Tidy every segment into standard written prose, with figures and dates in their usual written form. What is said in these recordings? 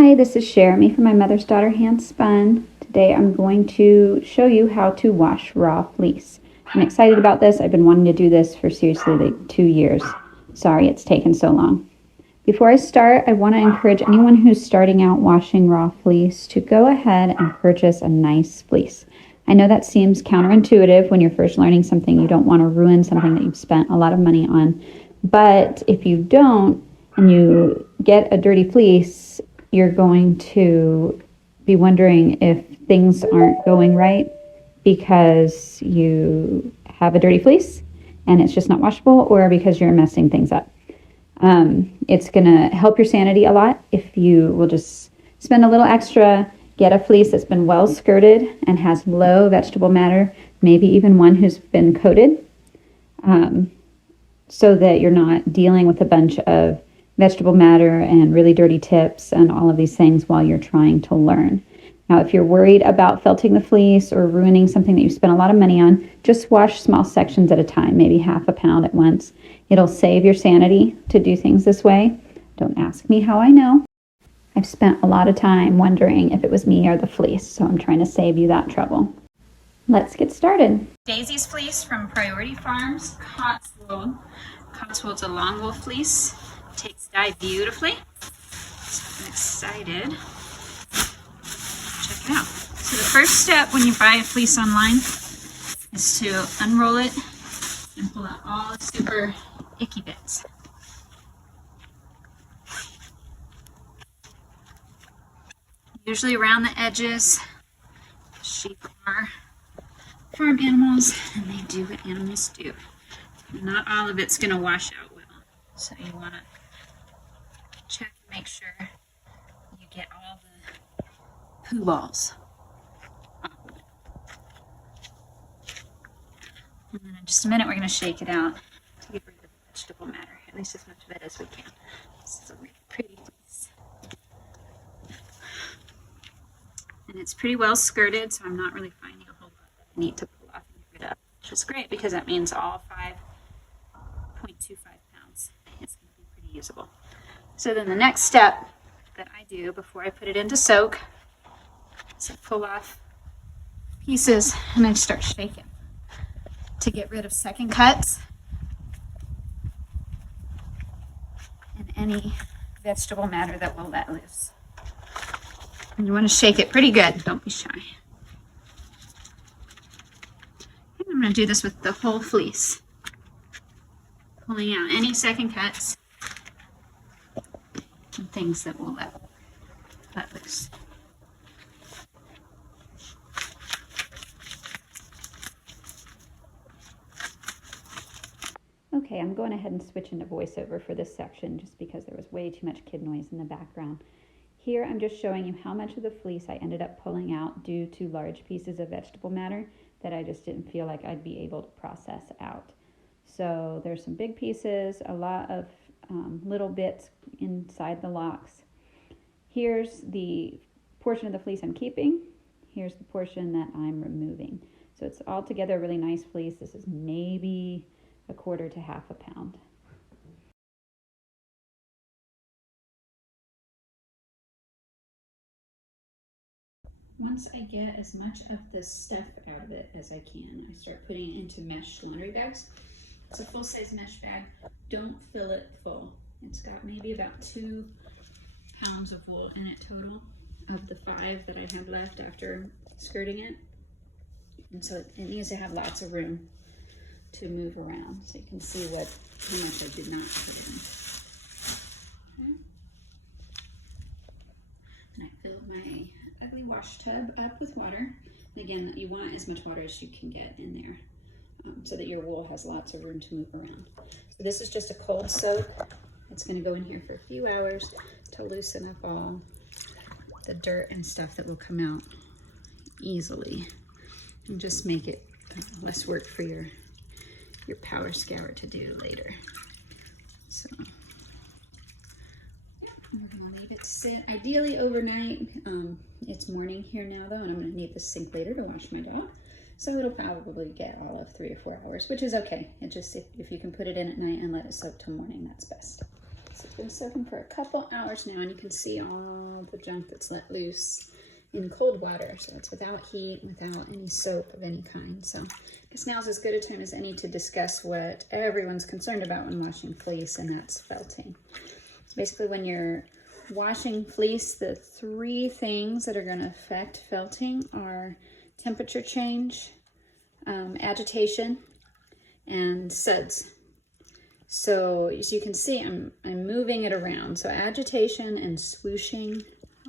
Hi, this is Jeremy from My Mother's Daughter Hand Spun. Today I'm going to show you how to wash raw fleece. I'm excited about this. I've been wanting to do this for seriously like 2 years. Sorry it's taken so long. Before I start, I want to encourage anyone who's starting out washing raw fleece to go ahead and purchase a nice fleece. I know that seems counterintuitive when you're first learning something. You don't want to ruin something that you've spent a lot of money on. But if you don't and you get a dirty fleece, you're going to be wondering if things aren't going right because you have a dirty fleece and it's just not washable, or because you're messing things up. It's going to help your sanity a lot if you will just spend a little extra, get a fleece that's been well skirted and has low vegetable matter, maybe even one who's been coated, so that you're not dealing with a bunch of vegetable matter and really dirty tips and all of these things while you're trying to learn. Now, if you're worried about felting the fleece or ruining something that you spent a lot of money on, just wash small sections at a time, maybe half a pound at once. It'll save your sanity to do things this way. Don't ask me how I know. I've spent a lot of time wondering if it was me or the fleece, so I'm trying to save you that trouble. Let's get started. Daisy's fleece from Priory Farms Cotswold. Cotswold's a longwool fleece. Takes dye beautifully. So I'm excited. Check it out. So the first step when you buy a fleece online is to unroll it and pull out all the super icky bits. Usually around the edges. Sheep are farm animals and they do what animals do. Not all of it's going to wash out well. So you want to check and make sure you get all the poo balls off. And then in just a minute we're going to shake it out to get rid of the vegetable matter, at least as much of it as we can. This is a really pretty fleece. And it's pretty well skirted, so I'm not really finding a whole lot that I need to pull off and get rid of, which is great because that means all 5.25 pounds is going to be pretty usable. So then the next step that I do before I put it into soak is I pull off pieces and I start shaking to get rid of second cuts and any vegetable matter that will let loose. And you want to shake it pretty good, don't be shy. And I'm going to do this with the whole fleece, pulling out any second cuts and things that will let loose. Okay, I'm going ahead and switch into voiceover for this section just because there was way too much kid noise in the background. Here I'm just showing you how much of the fleece I ended up pulling out due to large pieces of vegetable matter that I just didn't feel like I'd be able to process out. So there's some big pieces, a lot of little bits inside the locks. Here's the portion of the fleece I'm keeping. Here's the portion that I'm removing. So it's all together a really nice fleece. This is maybe a quarter to half a pound. Once I get as much of the stuff out of it as I can, I start putting it into mesh laundry bags. It's a full-size mesh bag. Don't fill it full. It's got maybe about 2 pounds of wool in it total of the 5 that I have left after skirting it. And so it needs to have lots of room to move around, so you can see how much I did not put in. Okay. And I filled my ugly wash tub up with water. And again, you want as much water as you can get in there so that your wool has lots of room to move around. So this is just a cold soak. It's going to go in here for a few hours to loosen up all the dirt and stuff that will come out easily and just make it less work for your power scour to do later. So yeah, I'm gonna leave it sit ideally overnight. It's morning here now though, and I'm gonna need the sink later to wash my dog. So it'll probably get all of 3 or 4 hours, which is okay. It just, if you can put it in at night and let it soak till morning, that's best. So it's been soaking for a couple hours now, and you can see all all the junk that's let loose in cold water. So it's without heat, without any soap of any kind. So I guess now's as good a time as any to discuss what everyone's concerned about when washing fleece, and that's felting. So basically when you're washing fleece, the three things that are going to affect felting are temperature change, agitation, and suds. So as you can see, I'm moving it around. So agitation and swooshing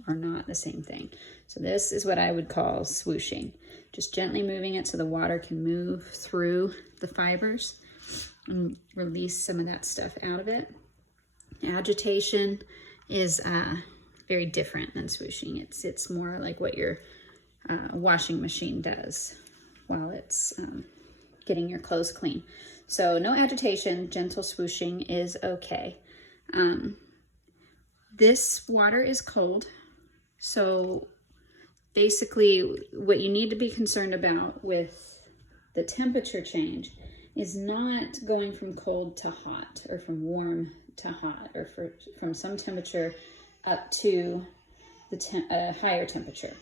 are not the same thing. So this is what I would call swooshing. Just gently moving it so the water can move through the fibers and release some of that stuff out of it. Agitation is very different than swooshing. It's more like what your washing machine does while it's getting your clothes clean. So no agitation, gentle swooshing is okay. This water is cold, so basically what you need to be concerned about with the temperature change is not going from cold to hot, or from warm to hot, or from some temperature up to the higher temperature.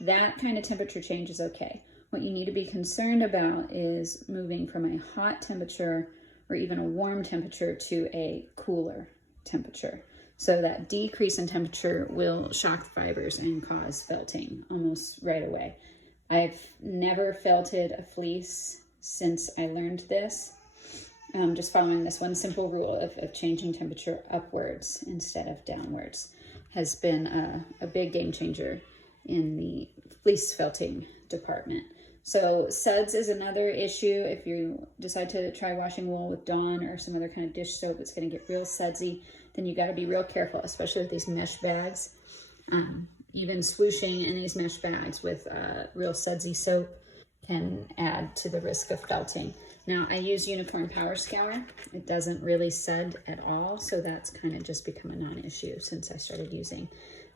That kind of temperature change is okay. What you need to be concerned about is moving from a hot temperature or even a warm temperature to a cooler temperature. So that decrease in temperature will shock the fibers and cause felting almost right away. I've never felted a fleece since I learned this. Just following this one simple rule of changing temperature upwards instead of downwards has been a big game changer in the fleece felting department. So suds is another issue. If you decide to try washing wool with Dawn or some other kind of dish soap, it's going to get real sudsy. Then you got to be real careful, especially with these mesh bags. Even swooshing in these mesh bags with real sudsy soap can add to the risk of felting. Now I use Unicorn Power Scour. It doesn't really sud at all, so that's kind of just become a non-issue since I started using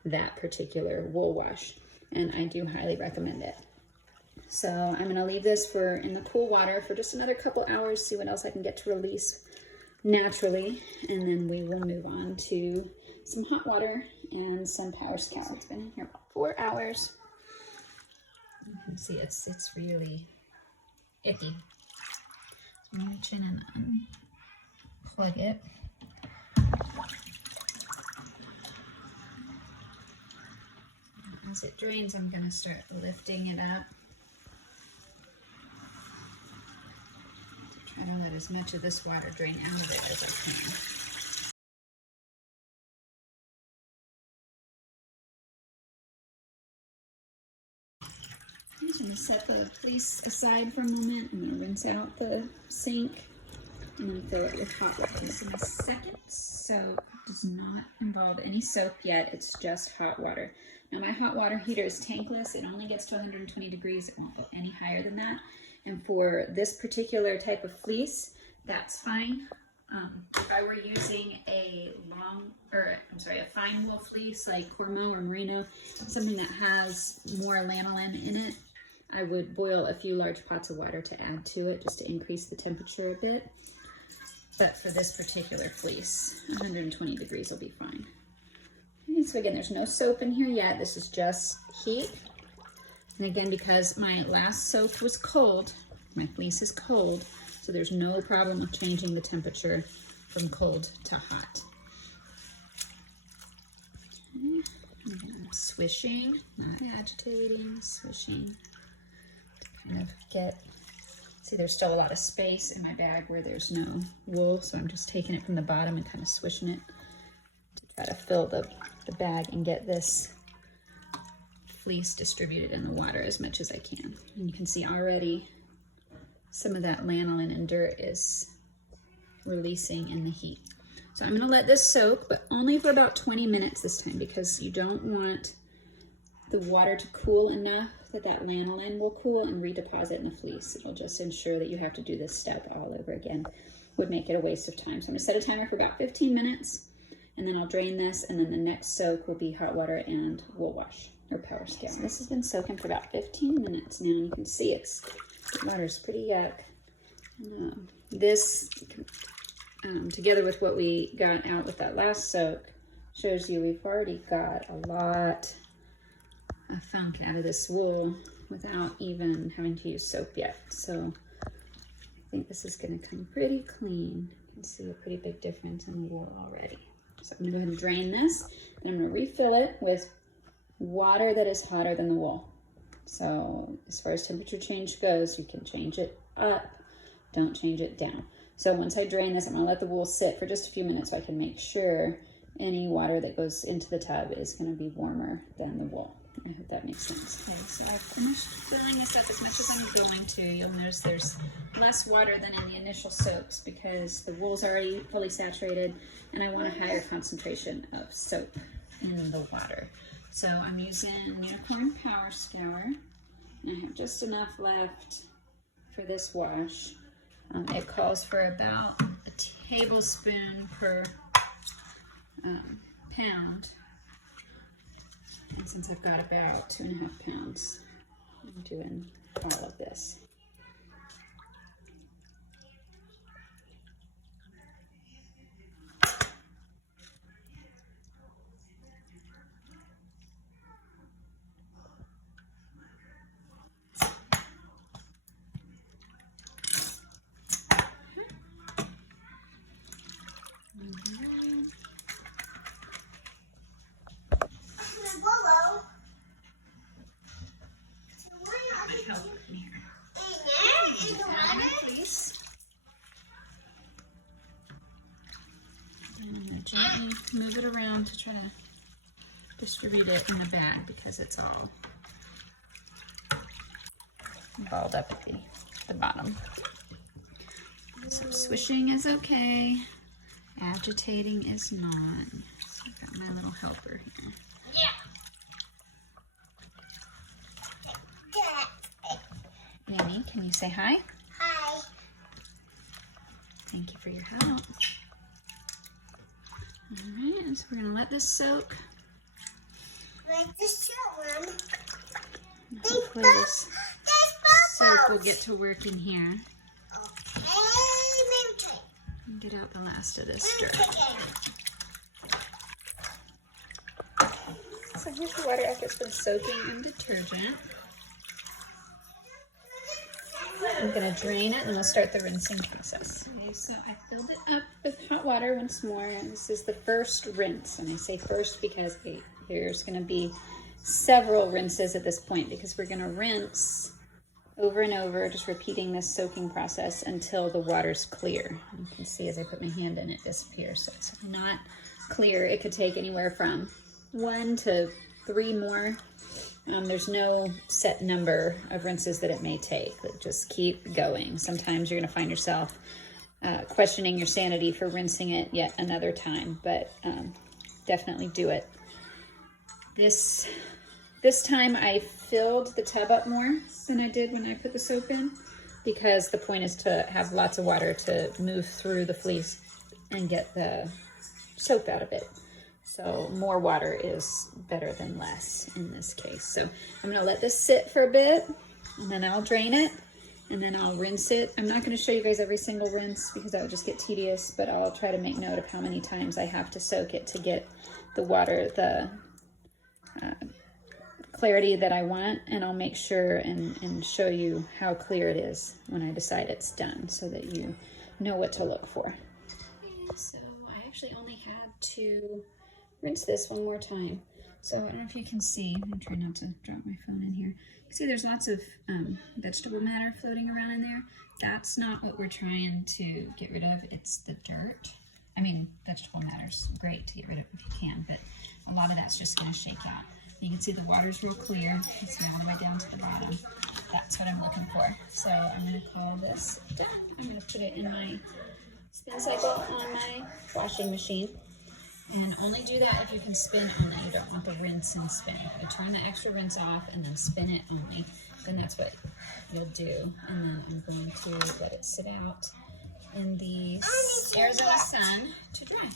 that particular wool wash, and I do highly recommend it. So I'm going to leave this in the cool water for just another couple hours, see what else I can get to release naturally, and then we will move on to some hot water and some Power Scour. It's been in here about 4 hours. You can see it's really icky. So I'm going to reach in and unplug it. As it drains, I'm going to start lifting it up. Try to let as much of this water drain out of it as I can. I'm just going to set the fleece aside for a moment. I'm going to rinse out the sink and then fill it with hot water. This is my second soak. Does not involve any soap yet. It's just hot water. Now my hot water heater is tankless. It only gets to 120 degrees. It won't go any higher than that. And for this particular type of fleece, that's fine. If I were using a fine wool fleece like Cormo or Merino, something that has more lanolin in it, I would boil a few large pots of water to add to it just to increase the temperature a bit. But for this particular fleece, 120 degrees will be fine. Okay, so again, there's no soap in here yet. This is just heat. And again, because my last soak was cold, my fleece is cold, so there's no problem with changing the temperature from cold to hot. Okay. Again, I'm swishing, not agitating, swishing to kind of get, see there's still a lot of space in my bag where there's no wool, so I'm just taking it from the bottom and kind of swishing it to try to fill the bag and get this fleece distributed in the water as much as I can. And you can see already some of that lanolin and dirt is releasing in the heat. So I'm going to let this soak, but only for about 20 minutes this time, because you don't want the water to cool enough that lanolin will cool and redeposit in the fleece. It'll just ensure that you have to do this step all over again. Would make it a waste of time. So I'm going to set a timer for about 15 minutes, and then I'll drain this, and then the next soak will be hot water and wool wash or Power Scour. This has been soaking for about 15 minutes now, and you can see the water's pretty yuck. This, together with what we got out with that last soak, shows you we've already got a lot of funk out of this wool without even having to use soap yet. So I think this is gonna come pretty clean. You can see a pretty big difference in the wool already. So I'm gonna go ahead and drain this, and I'm gonna refill it with water that is hotter than the wool. So as far as temperature change goes, you can change it up, don't change it down. So once I drain this, I'm gonna let the wool sit for just a few minutes so I can make sure any water that goes into the tub is gonna be warmer than the wool. I hope that makes sense. Okay, so I've finished filling this up as much as I'm going to. You'll notice there's less water than in the initial soaks because the wool's already fully saturated and I want a higher concentration of soap in the water. So I'm using Unicorn Power Scour, and I have just enough left for this wash. It calls for about a tablespoon per pound. And since I've got about 2.5 pounds, I'm doing all of this. Gently move it around to try to distribute it in the bag because it's all balled up at the bottom. So swishing is okay, agitating is not. So I've got my little helper here. Yeah. Annie, can you say hi? Hi. Thank you for your help. Alright, so we're going to let this soak. Let this soak, Mom. Hopefully this soap will get to work in here. Okay, And get out the last of this dirt. So here's the water after it's been soaking in detergent. I'm going to drain it and we'll start the rinsing process. Okay, so I filled it up with hot water once more. And this is the first rinse. And I say first because there's going to be several rinses at this point because we're going to rinse over and over, just repeating this soaking process until the water's clear. You can see as I put my hand in, it disappears. So it's not clear. It could take anywhere from 1 to 3 more. There's no set number of rinses that it may take. Just keep going. Sometimes you're going to find yourself questioning your sanity for rinsing it yet another time, but definitely do it. This time I filled the tub up more than I did when I put the soap in because the point is to have lots of water to move through the fleece and get the soap out of it. So more water is better than less in this case. So I'm gonna let this sit for a bit and then I'll drain it and then I'll rinse it. I'm not gonna show you guys every single rinse because that would just get tedious, but I'll try to make note of how many times I have to soak it to get the water, the clarity that I want, and I'll make sure and show you how clear it is when I decide it's done so that you know what to look for. Okay, so I actually only had to rinse this one more time. So I don't know if you can see, I'm trying not to drop my phone in here. You can see there's lots of vegetable matter floating around in there. That's not what we're trying to get rid of, it's the dirt. I mean, vegetable matter's great to get rid of if you can, but a lot of that's just gonna shake out. You can see the water's real clear. You can see all the way down to the bottom. That's what I'm looking for. So I'm gonna call this done. I'm gonna put it in my spin cycle on my washing machine. And only do that if you can spin only. You don't want the rinse and spin. You turn the extra rinse off and then spin it only. Then that's what you'll do. And then I'm going to let it sit out in the Arizona sun to dry.